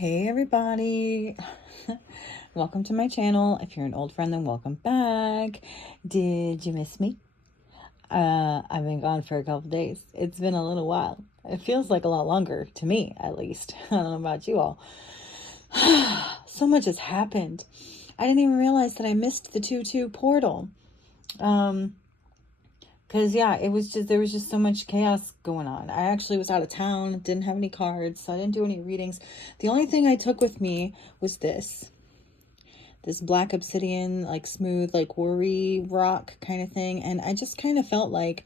Hey everybody, welcome to my channel. If you're an old friend, then welcome back. Did you miss me? I've been gone for a couple days. It's been a little while. It feels like a lot longer to me, at least. I don't know about you all. So much has happened. I didn't even realize that I missed the 2-2 portal. Because, yeah, there was just so much chaos going on. I actually was out of town, didn't have any cards, so I didn't do any readings. The only thing I took with me was this black obsidian, like smooth, like worry rock kind of thing. And I just kind of felt like,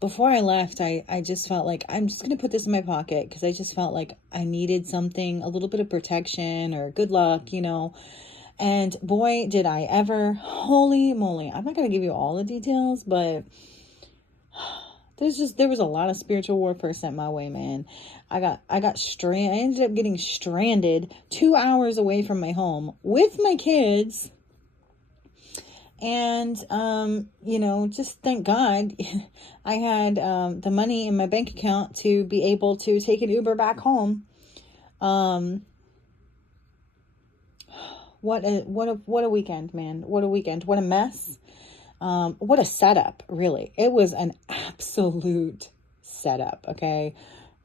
before I left, I just felt like, I'm just going to put this in my pocket, because I just felt like I needed something, a little bit of protection or good luck, And boy, did I ever. Holy moly. I'm not going to give you all the details, but there was a lot of spiritual warfare sent my way, man. I ended up getting stranded 2 hours away from my home with my kids. And, just thank God I had the money in my bank account to be able to take an Uber back home. What a weekend, man. What a weekend. What a mess. What a setup, really. It was an absolute setup, okay?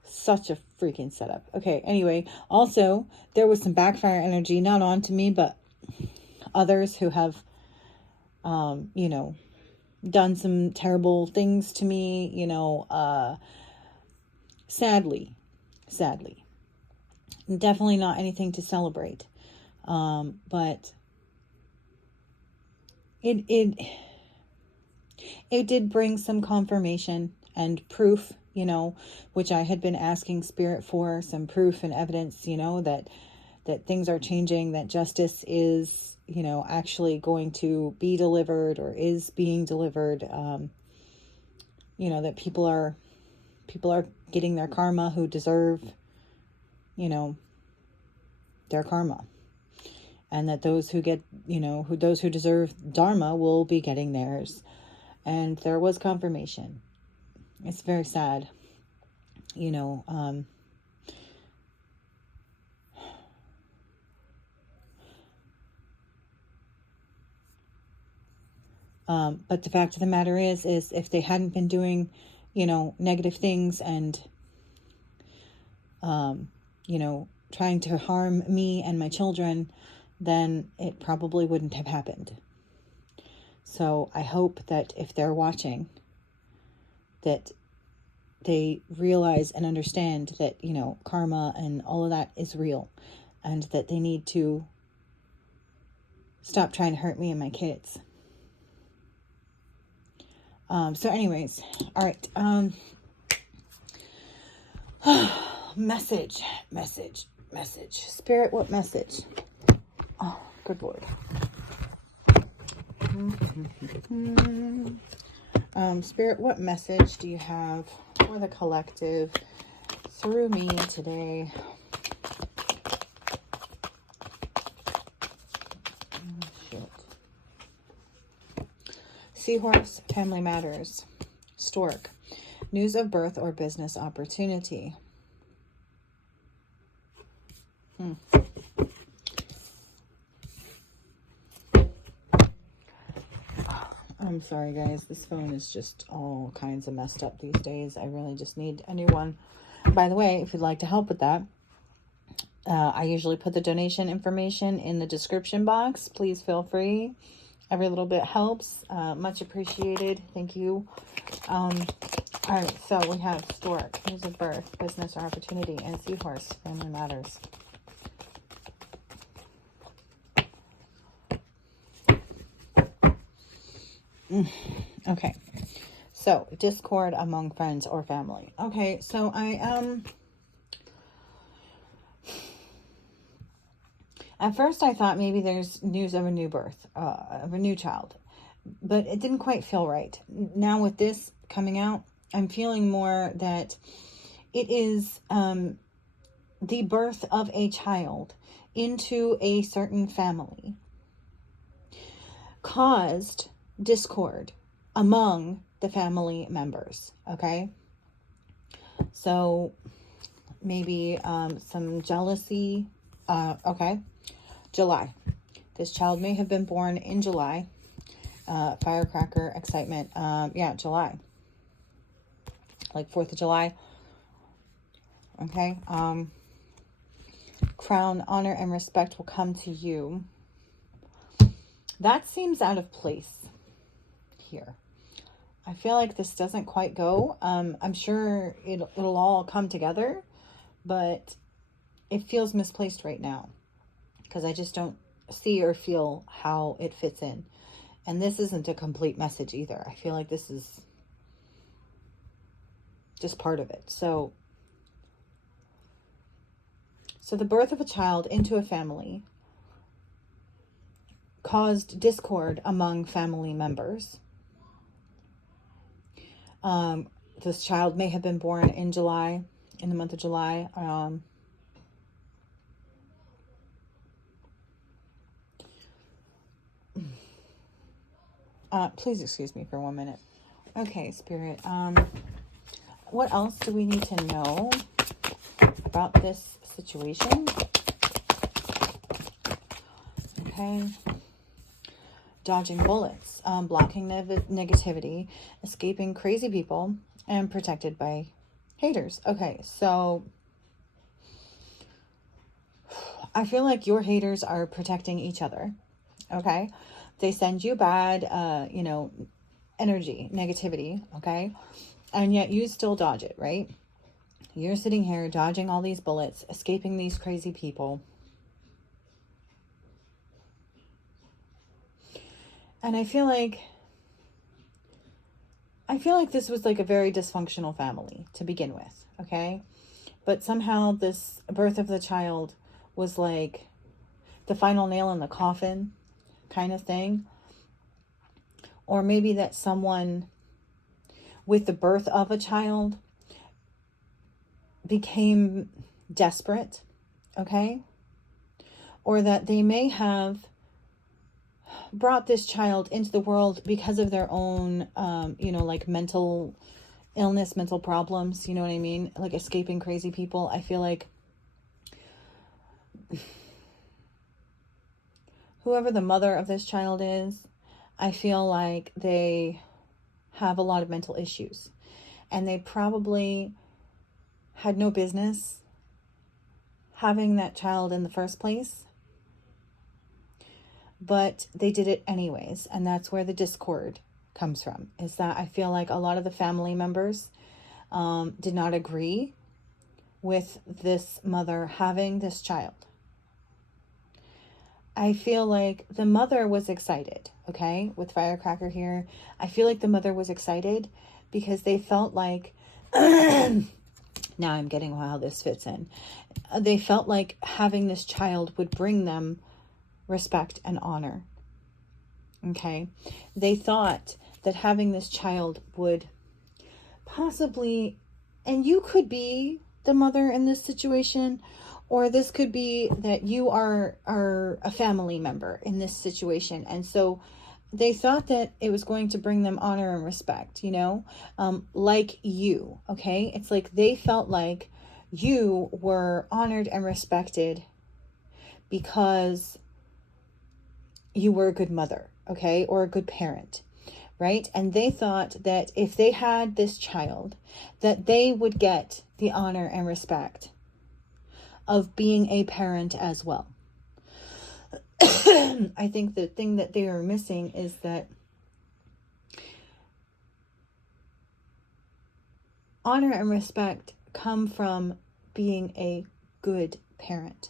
Such a freaking setup. Okay, anyway, also, there was some backfire energy, not onto me, but others who have, done some terrible things to me, sadly. Definitely not anything to celebrate. But it did bring some confirmation and proof, which I had been asking Spirit for, some proof and evidence, that things are changing, that justice is, actually going to be delivered or is being delivered. That people are getting their karma who deserve, their karma. And that those who get, those who deserve dharma will be getting theirs. And there was confirmation. It's very sad, but the fact of the matter is if they hadn't been doing, negative things and, trying to harm me and my children, then it probably wouldn't have happened. So I hope that if they're watching, that they realize and understand that, karma and all of that is real, and that they need to stop trying to hurt me and my kids. So anyways, all right. Message. Spirit, what message? Oh, good Lord. Spirit, what message do you have for the collective through me today? Seahorse, family matters. Stork, news of birth or business opportunity. I'm sorry, guys. This phone is just all kinds of messed up these days. I really just need a new one. By the way, if you'd like to help with that, I usually put the donation information in the description box. Please feel free. Every little bit helps. Much appreciated. Thank you. All right, so we have Stork, news of birth, business or opportunity, and Seahorse, family matters. Okay, so discord among friends or family. Okay, so at first I thought maybe there's news of a new birth, of a new child, but it didn't quite feel right. Now with this coming out, I'm feeling more that it is the birth of a child into a certain family caused discord among the family members. Okay, so maybe some jealousy, Okay. July. This child may have been born in July. Firecracker, excitement. Yeah, July. Like 4th of July. Okay. Crown, honor, and respect will come to you. That seems out of place here. I feel like this doesn't quite go. I'm sure it'll all come together, but it feels misplaced right now because I just don't see or feel how it fits in. And this isn't a complete message either. I feel like this is just part of it. So the birth of a child into a family caused discord among family members. This child may have been born in July, in the month of July. Please excuse me for 1 minute. Okay, Spirit. What else do we need to know about this situation? Okay. Dodging bullets, blocking negativity, escaping crazy people, and protected by haters. Okay, so I feel like your haters are protecting each other. Okay, they send you bad, energy, negativity. Okay, and yet you still dodge it, right? You're sitting here dodging all these bullets, escaping these crazy people. And I feel like this was like a very dysfunctional family to begin with, okay? But somehow this birth of the child was like the final nail in the coffin kind of thing. Or maybe that someone with the birth of a child became desperate, okay? Or that they may have brought this child into the world because of their own, like mental illness, mental problems, you know what I mean? Like escaping crazy people. I feel like whoever the mother of this child is, I feel like they have a lot of mental issues. And they probably had no business having that child in the first place. But they did it anyways. And that's where the discord comes from. Is that I feel like a lot of the family members did not agree with this mother having this child. I feel like the mother was excited, okay, with Firecracker here. I feel like the mother was excited because they felt like, now I'm getting how this fits in. They felt like having this child would bring them respect and honor, okay? They thought that having this child would possibly, and you could be the mother in this situation, or this could be that you are a family member in this situation. And so they thought that it was going to bring them honor and respect, like you, okay? It's like they felt like you were honored and respected because you were a good mother, okay? Or a good parent, right? And they thought that if they had this child, that they would get the honor and respect of being a parent as well. I think the thing that they are missing is that honor and respect come from being a good parent.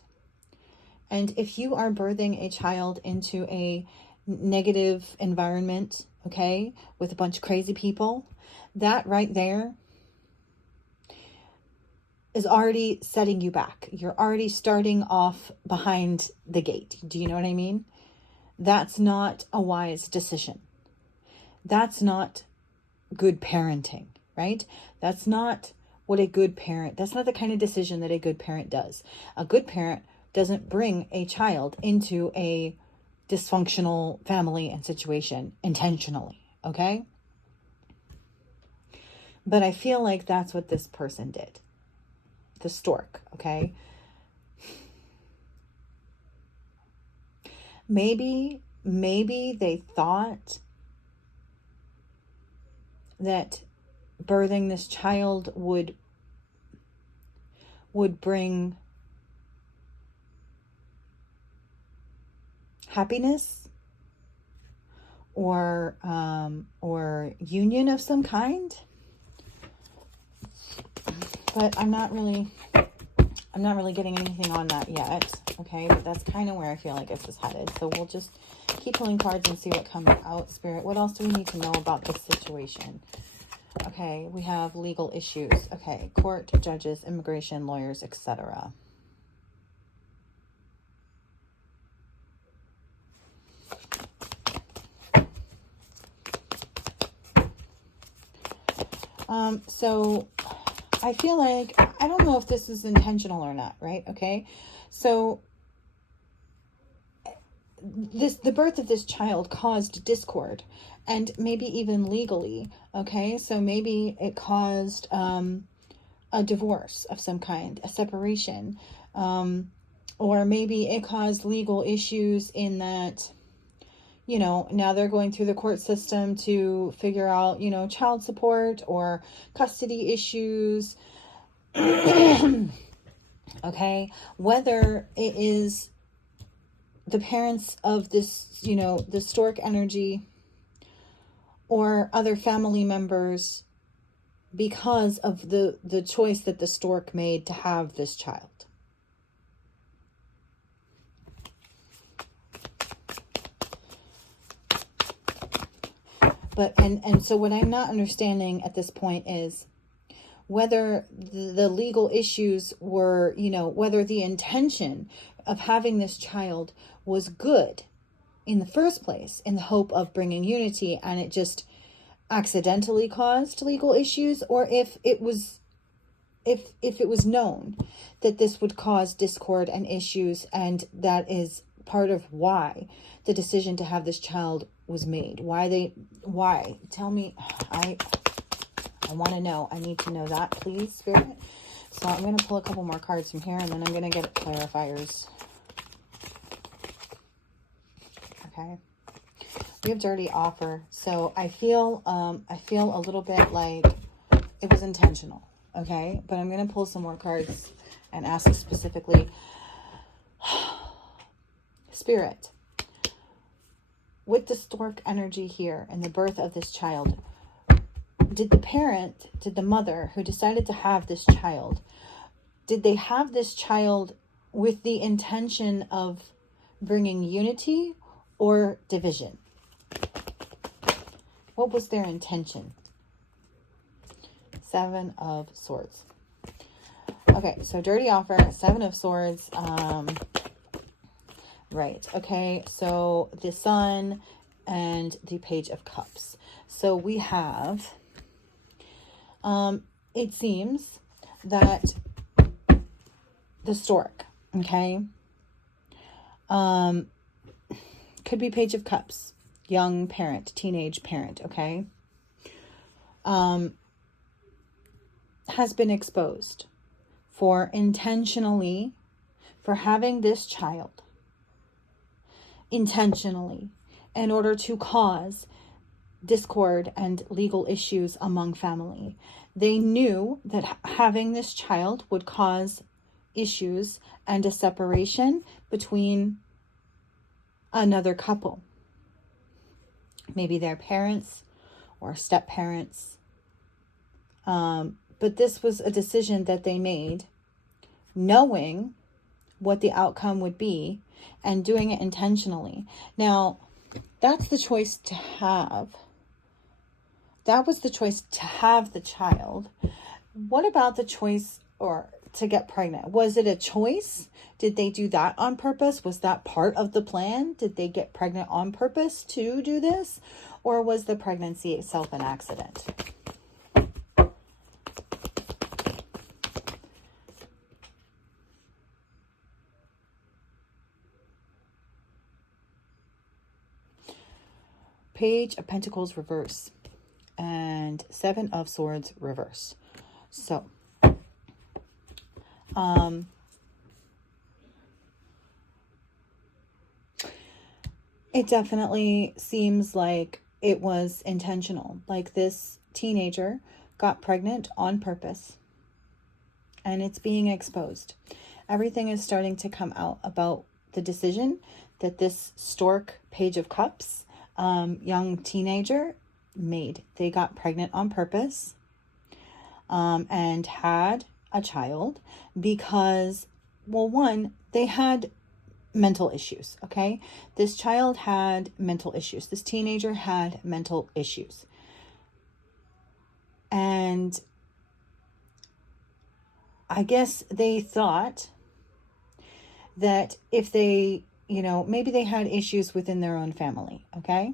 And if you are birthing a child into a negative environment, okay, with a bunch of crazy people, that right there is already setting you back. You're already starting off behind the gate. Do you know what I mean? That's not a wise decision. That's not good parenting, right? That's not what a good parent, that's not the kind of decision that a good parent does. A good parent doesn't bring a child into a dysfunctional family and situation intentionally, okay? But I feel like that's what this person did. The stork, okay? Maybe they thought that birthing this child would bring happiness or union of some kind. But I'm not really getting anything on that yet. Okay, but that's kind of where I feel like this is headed. So we'll just keep pulling cards and see what comes out. Spirit, what else do we need to know about this situation? Okay, we have legal issues. Okay, court, judges, immigration, lawyers, etc. So I feel like, I don't know if this is intentional or not, right? Okay, so the birth of this child caused discord, and maybe even legally. Okay, so maybe it caused a divorce of some kind, a separation, or maybe it caused legal issues in that, you know, now they're going through the court system to figure out, you know, child support or custody issues. Okay, whether it is the parents of this, you know, the stork energy or other family members, because of the choice that the stork made to have this child. But, and so what I'm not understanding at this point is whether the legal issues were, you know, whether the intention of having this child was good in the first place, in the hope of bringing unity, and it just accidentally caused legal issues, or if it was known that this would cause discord and issues, and that is part of why the decision to have this child was made. Why? Tell me. I want to know. I need to know that, please, Spirit. So I'm going to pull a couple more cards from here, and then I'm going to get clarifiers. Okay. We have dirty offer. So I feel a little bit like it was intentional. Okay. But I'm going to pull some more cards and ask specifically, Spirit, with the stork energy here and the birth of this child, did the mother who decided to have this child, did they have this child with the intention of bringing unity or division? What was their intention? Seven of Swords. Okay, so dirty offer, Seven of Swords. Right, okay, so the Sun and the Page of Cups. So we have, it seems that the stork, okay, could be Page of Cups, young parent, teenage parent, okay, has been exposed for having this child intentionally in order to cause discord and legal issues among family. They knew that having this child would cause issues and a separation between another couple. Maybe their parents or step-parents. But this was a decision that they made knowing what the outcome would be and doing it intentionally. Now, that's the choice to have. That was the choice to have the child. What about the choice or to get pregnant? Was it a choice? Did they do that on purpose? Was that part of the plan? Did they get pregnant on purpose to do this? Or was the pregnancy itself an accident? Page of Pentacles reverse and Seven of Swords reverse. So, it definitely seems like it was intentional. Like this teenager got pregnant on purpose, and it's being exposed. Everything is starting to come out about the decision that this stork Page of Cups young teenager made. They got pregnant on purpose and had a child because, well, one, they had mental issues, okay? This child had mental issues. This teenager had mental issues. And I guess they thought that if they, maybe they had issues within their own family, okay?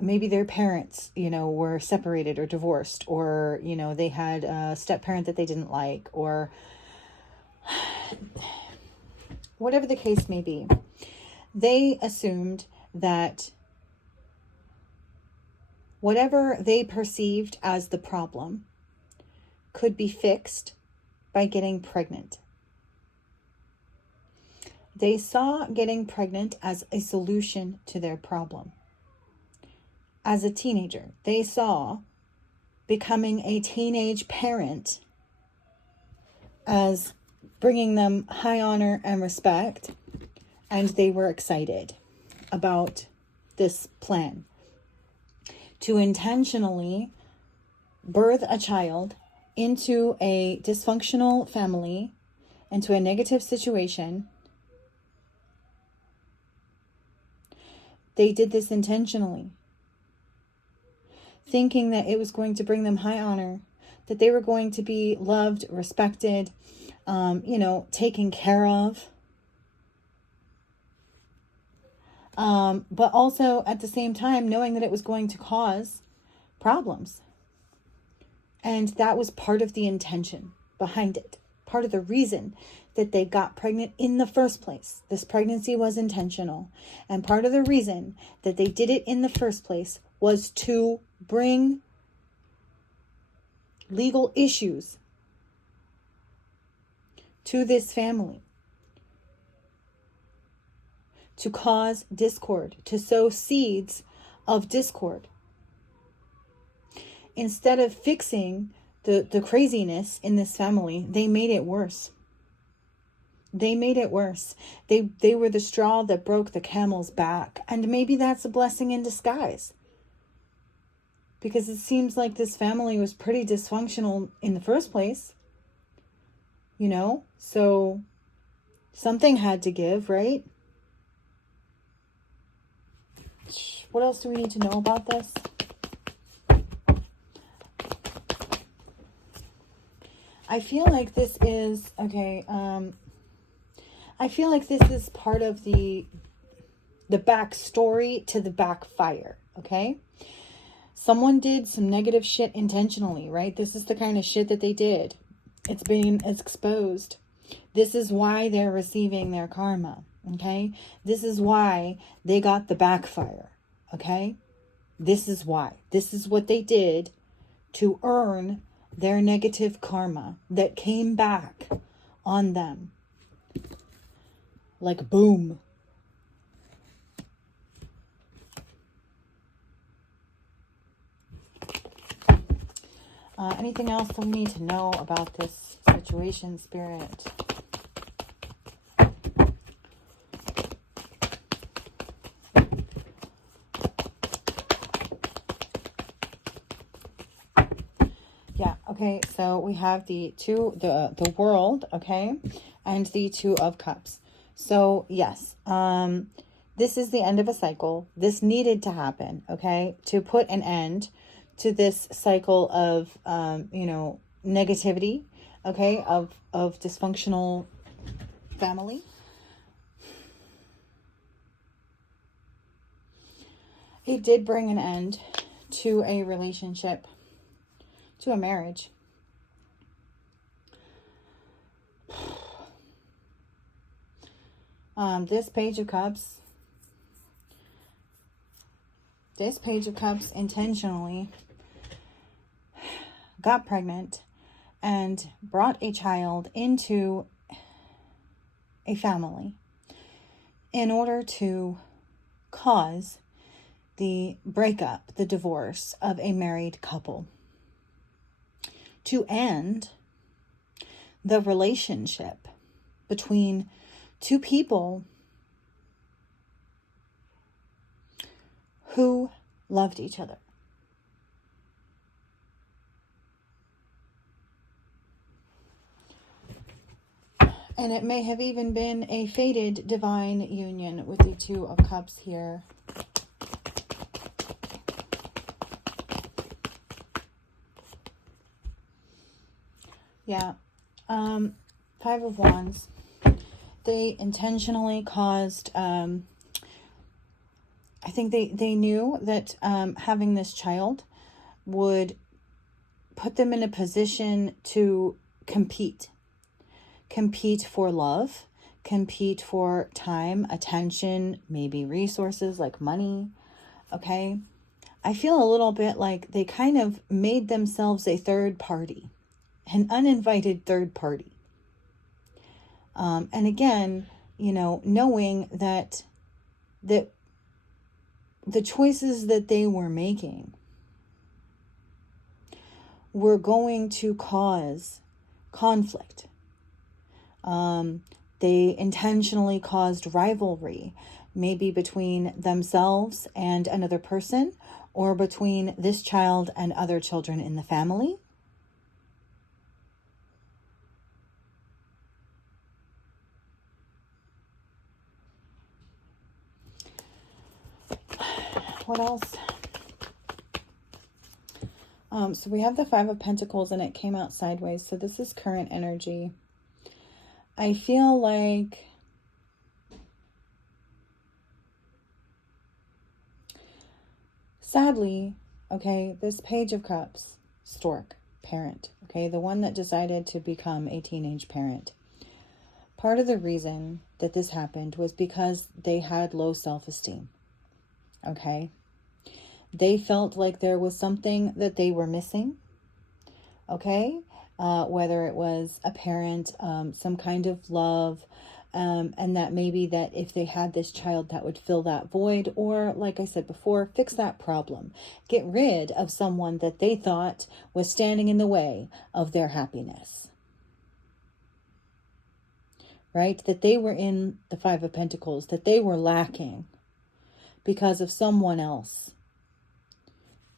Maybe their parents, were separated or divorced, or, they had a step parent that they didn't like, or whatever the case may be. They assumed that whatever they perceived as the problem could be fixed by getting pregnant. They saw getting pregnant as a solution to their problem. As a teenager, they saw becoming a teenage parent as bringing them high honor and respect, and they were excited about this plan to intentionally birth a child into a dysfunctional family, into a negative situation. They did this intentionally, thinking that it was going to bring them high honor, that they were going to be loved, respected, taken care of. But also at the same time, knowing that it was going to cause problems. And that was part of the intention behind it. Part of the reason that they got pregnant in the first place. This pregnancy was intentional. And part of the reason that they did it in the first place was to bring legal issues to this family, to cause discord, to sow seeds of discord. Instead of fixing the craziness in this family, they made it worse. They made it worse. They were the straw that broke the camel's back. And maybe that's a blessing in disguise. Because it seems like this family was pretty dysfunctional in the first place. So something had to give, right? What else do we need to know about this? I feel like this is, okay, I feel like this is part of the backstory to the backfire, okay? Someone did some negative shit intentionally, right? This is the kind of shit that they did. It's exposed. This is why they're receiving their karma, okay? This is why they got the backfire, okay? This is why. This is what they did to earn their negative karma that came back on them. Like boom. Anything else that we need to know about this situation, Spirit? Yeah, okay, so we have the world, okay, and the Two of Cups. So, yes, this is the end of a cycle. This needed to happen, okay, to put an end to this cycle of, negativity, okay, of dysfunctional family. It did bring an end to a relationship, to a marriage. This Page of Cups intentionally got pregnant and brought a child into a family in order to cause the breakup, the divorce of a married couple, to end the relationship between two people who loved each other. And it may have even been a fated divine union with the Two of Cups here. Yeah. Five of Wands. They intentionally caused, I think they knew that having this child would put them in a position to compete for love, compete for time, attention, maybe resources like money. Okay. I feel a little bit like they kind of made themselves a third party, an uninvited third party. And again, knowing that the choices that they were making were going to cause conflict. They intentionally caused rivalry, maybe between themselves and another person, or between this child and other children in the family. What else? So we have the Five of Pentacles and it came out sideways. So this is current energy. I feel like sadly, okay, this Page of Cups, stork, parent, okay, the one that decided to become a teenage parent. Part of the reason that this happened was because they had low self-esteem, okay? They felt like there was something that they were missing, okay? Whether it was a parent, some kind of love, and that maybe that if they had this child that would fill that void, or like I said before, fix that problem, get rid of someone that they thought was standing in the way of their happiness, right? That they were in the Five of Pentacles, that they were lacking because of someone else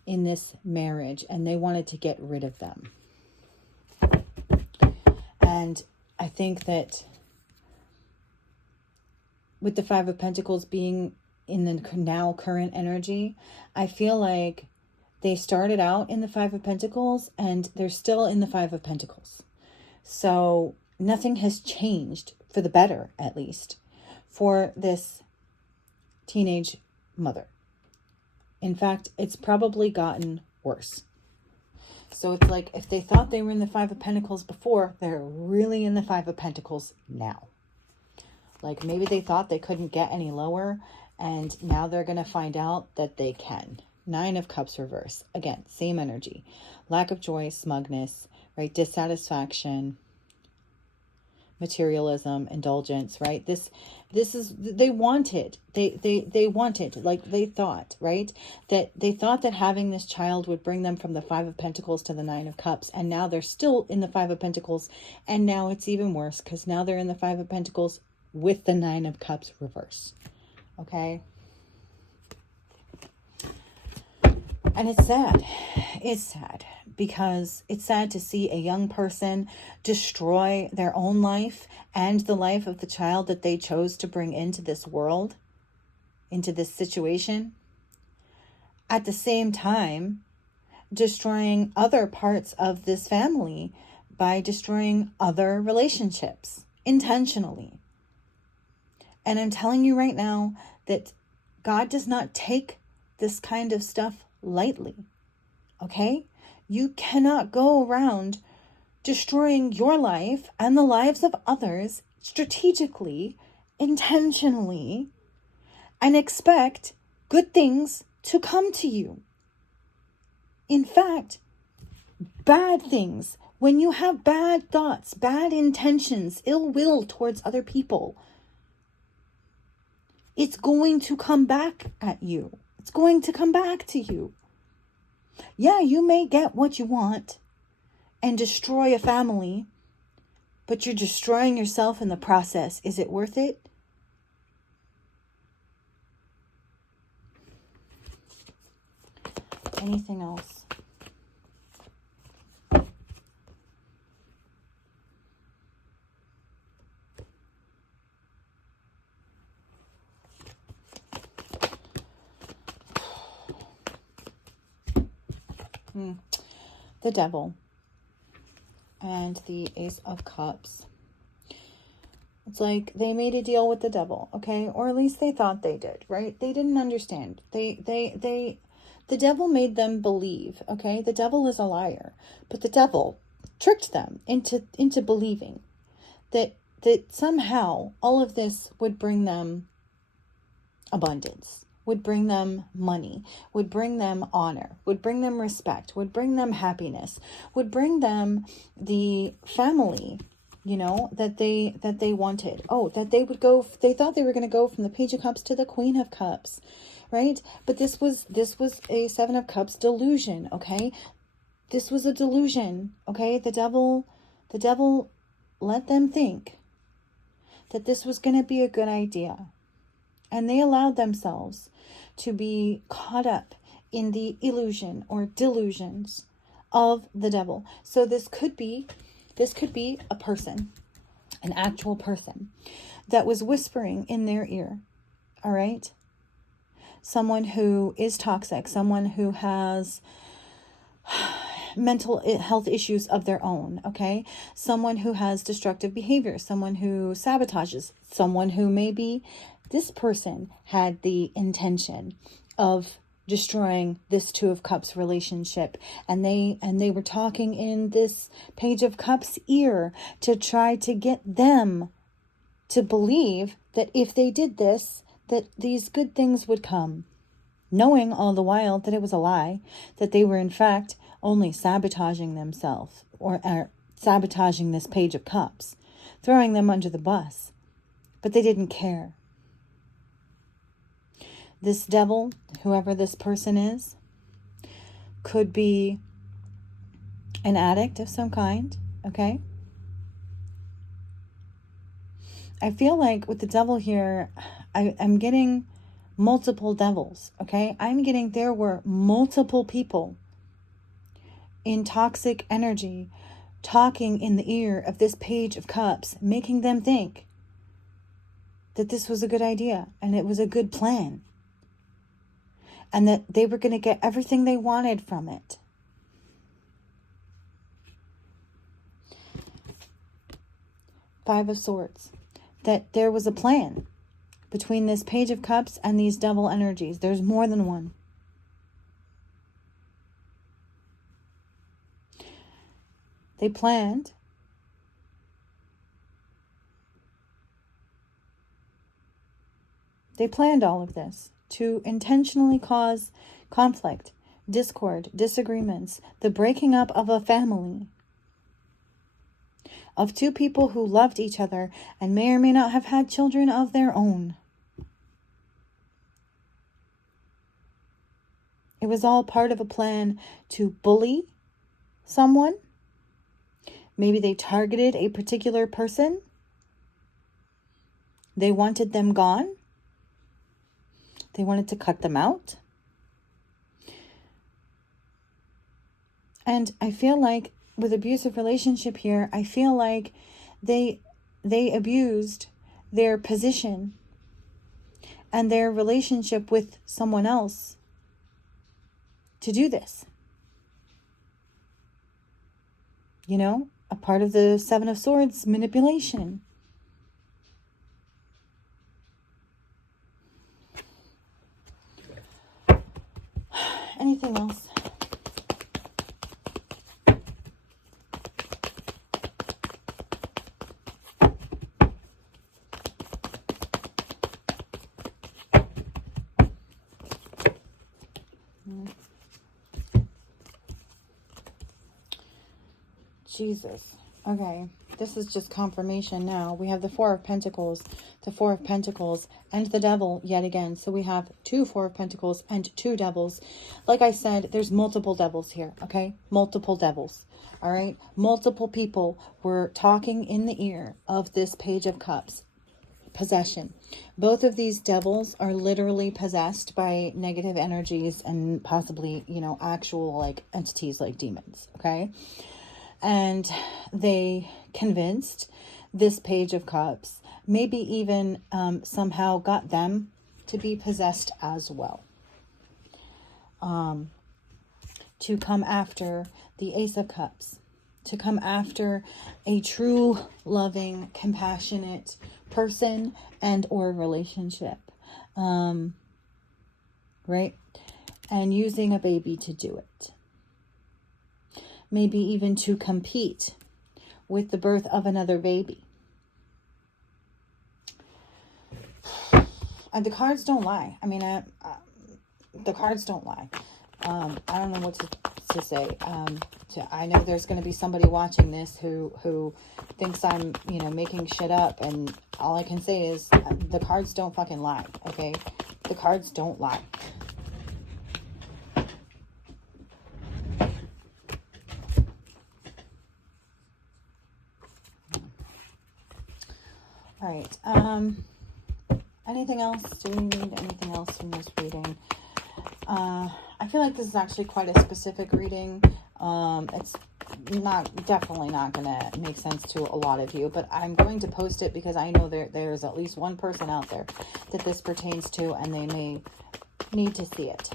in this marriage, and they wanted to get rid of them. And I think that with the Five of Pentacles being in the now current energy, I feel like they started out in the Five of Pentacles and they're still in the Five of Pentacles. So nothing has changed for the better, at least, for this teenage mother. In fact, it's probably gotten worse. So it's like if they thought they were in the Five of Pentacles before, they're really in the Five of Pentacles now. Like maybe they thought they couldn't get any lower, and now they're going to find out that they can. Nine of Cups reverse. Again, same energy. Lack of joy, smugness, right? Dissatisfaction, materialism, indulgence, right? This is, they wanted, they wanted, like they thought, right? That they thought that having this child would bring them from the Five of Pentacles to the Nine of Cups. And now they're still in the Five of Pentacles. And now it's even worse because now they're in the Five of Pentacles with the Nine of Cups reverse. Okay. And it's sad. It's sad because it's sad to see a young person destroy their own life and the life of the child that they chose to bring into this world, into this situation. At the same time, destroying other parts of this family by destroying other relationships intentionally. And I'm telling you right now that God does not take this kind of stuff lightly. Okay? You cannot go around destroying your life and the lives of others strategically, intentionally, and expect good things to come to you. In fact, bad things, when you have bad thoughts, bad intentions, ill will towards other people, it's going to come back at you. It's going to come back to you. Yeah, you may get what you want and destroy a family, but you're destroying yourself in the process. Is it worth it? Anything else? The Devil and the Ace of Cups. It's like they made a deal with the devil, okay? Or at least they thought they did, right? They didn't understand. The devil made them believe, okay? The devil is a liar, but the devil tricked them into believing that somehow all of this would bring them abundance, would bring them money, would bring them honor, would bring them respect, would bring them happiness, would bring them the family, that they wanted. Oh, that they thought they were going to go from the Page of Cups to the Queen of Cups, right? But this was a Seven of Cups delusion, okay? This was a delusion, okay? The devil let them think that this was going to be a good idea. And they allowed themselves to be caught up in the illusion or delusions of the devil. So this could be a person, an actual person that was whispering in their ear. All right. Someone who is toxic, someone who has mental health issues of their own, okay? Someone who has destructive behavior, someone who sabotages, someone who maybe this person had the intention of destroying this Two of Cups relationship, and they were talking in this Page of Cups ear to try to get them to believe that if they did this, that these good things would come, knowing all the while that it was a lie, that they were in fact only sabotaging themselves or sabotaging this Page of Cups, throwing them under the bus. But they didn't care. This devil, whoever this person is, could be an addict of some kind, okay? I feel like with the devil here, I'm getting multiple devils, okay? I'm getting there were multiple people in toxic energy talking in the ear of this Page of Cups, making them think that this was a good idea and it was a good plan, and that they were going to get everything they wanted from it. Five of Swords. That there was a plan between this Page of Cups and these devil energies. There's more than one. They planned all of this to intentionally cause conflict, discord, disagreements, the breaking up of a family, of two people who loved each other and may or may not have had children of their own. It was all part of a plan to bully someone. Maybe they targeted a particular person. They wanted them gone. They wanted to cut them out. And I feel like with abusive relationship here, I feel like they abused their position and their relationship with someone else to do this. You know, a part of the Seven of Swords, manipulation. Anything else? Jesus. Okay. this is just confirmation now. We have the Four of Pentacles, the Four of Pentacles, and the Devil yet again. So we have two Four of Pentacles and two devils. Like I said, there's multiple devils here, okay? Multiple devils, all right? Multiple people were talking in the ear of this Page of Cups. Possession. Both of these devils are literally possessed by negative energies and possibly, you know, actual like entities like demons, okay? And they convinced this Page of Cups, maybe even somehow got them to be possessed as well. To come after the Ace of Cups, to come after a true, loving, compassionate person and or relationship, right? And using a baby to do it. Maybe even to compete with the birth of another baby. And the cards don't lie. I mean, the cards don't lie. I don't know what to say. I know there's going to be somebody watching this who thinks I'm, you know, making shit up. And all I can say is the cards don't fucking lie, okay? The cards don't lie. All right. Anything else? Do we need anything else from this reading? I feel like this is actually quite a specific reading. It's definitely not going to make sense to a lot of you, but I'm going to post it because I know there's at least one person out there that this pertains to, and they may need to see it.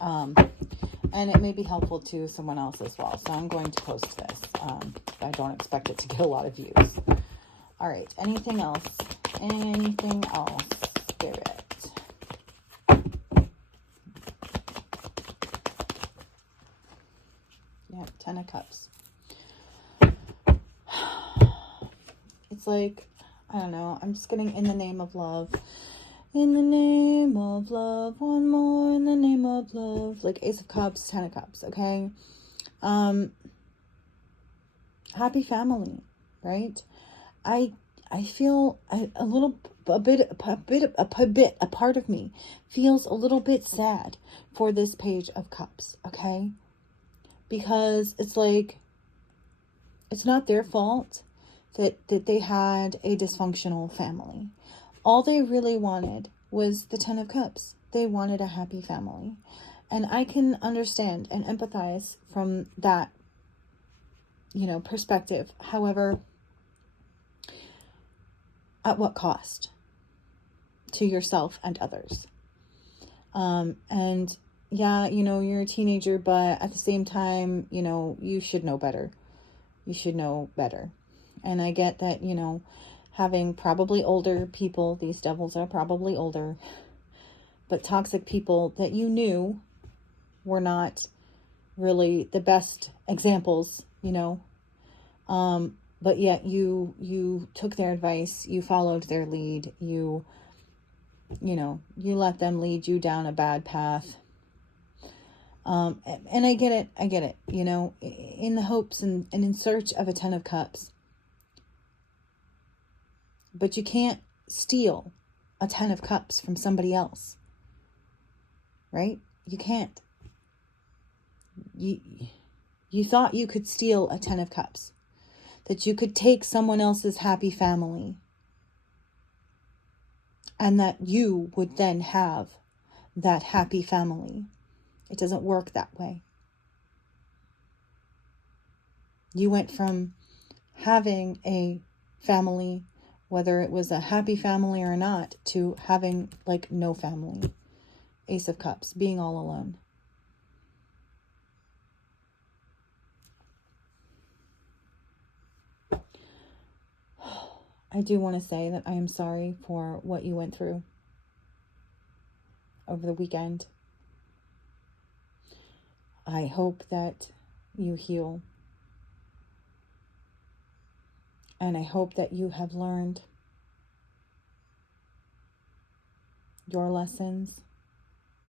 And it may be helpful to someone else as well. So I'm going to post this. I don't expect it to get a lot of views. All right. Anything else? Anything else? Spirit. Yeah, 10 of Cups. It's like, I don't know. I'm just getting in the name of love. In the name of love. One more in the name of love. Like Ace of Cups, 10 of Cups. Okay. Happy family, right? I feel a part of me feels a little bit sad for this Page of Cups, okay? Because it's like, it's not their fault that they had a dysfunctional family. All they really wanted was the 10 of Cups. They wanted a happy family. And I can understand and empathize from that, you know, perspective. However, at what cost to yourself and others? And yeah, you know, you're a teenager, but at the same time, you know, you should know better. You should know better. And I get that, you know, having probably older people, these devils are probably older, but toxic people that you knew were not really the best examples, you know, but yet you took their advice, you followed their lead, you know, you let them lead you down a bad path. And I get it, you know, in the hopes and in search of a 10 of Cups. But you can't steal a 10 of Cups from somebody else, right? You can't. You thought you could steal a 10 of Cups, that you could take someone else's happy family, and that you would then have that happy family. It doesn't work that way. You went from having a family, whether it was a happy family or not, to having like no family. Ace of Cups, being all alone. I do want to say that I am sorry for what you went through over the weekend. I hope that you heal. And I hope that you have learned your lessons